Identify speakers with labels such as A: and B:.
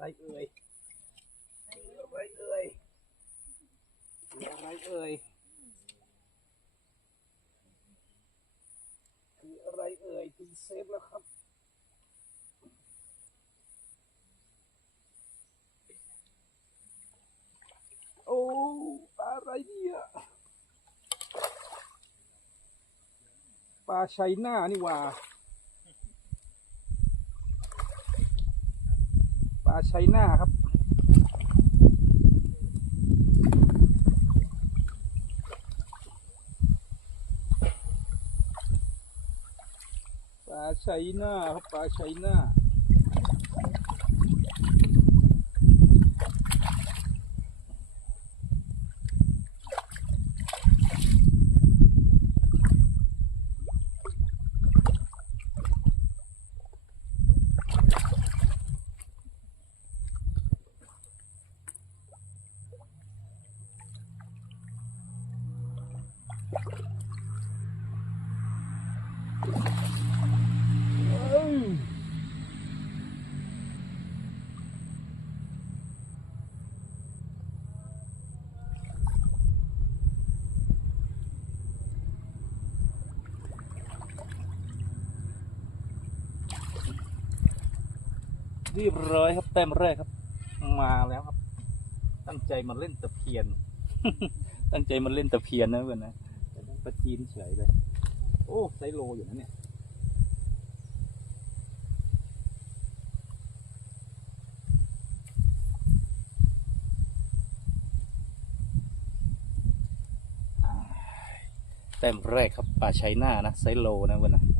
A: อะไรเอ่ยอะไรเอ่ยอะไรเอ่ยคืออะไรเอ่ยถึงเซฟแล้วครับโอ้อะไรเนี่ยปลาชัยหน้านี่ว่า ปลาชัยหน้าครับปลาชัยหน้าครับปลาชัยหน้า เรียบร้อยครับแต้มแรกครับ มาแล้วครับ ตั้งใจมาเล่นตะเพียน ตั้งใจมาเล่นตะเพียนนะเพื่อนนะ ปลาจีนเฉยเลย โอ้ ไซโลอยู่นะเนี่ย แต้มแรกครับป่าชัยหน้านะ ไซโลนะเว้นนะอ่า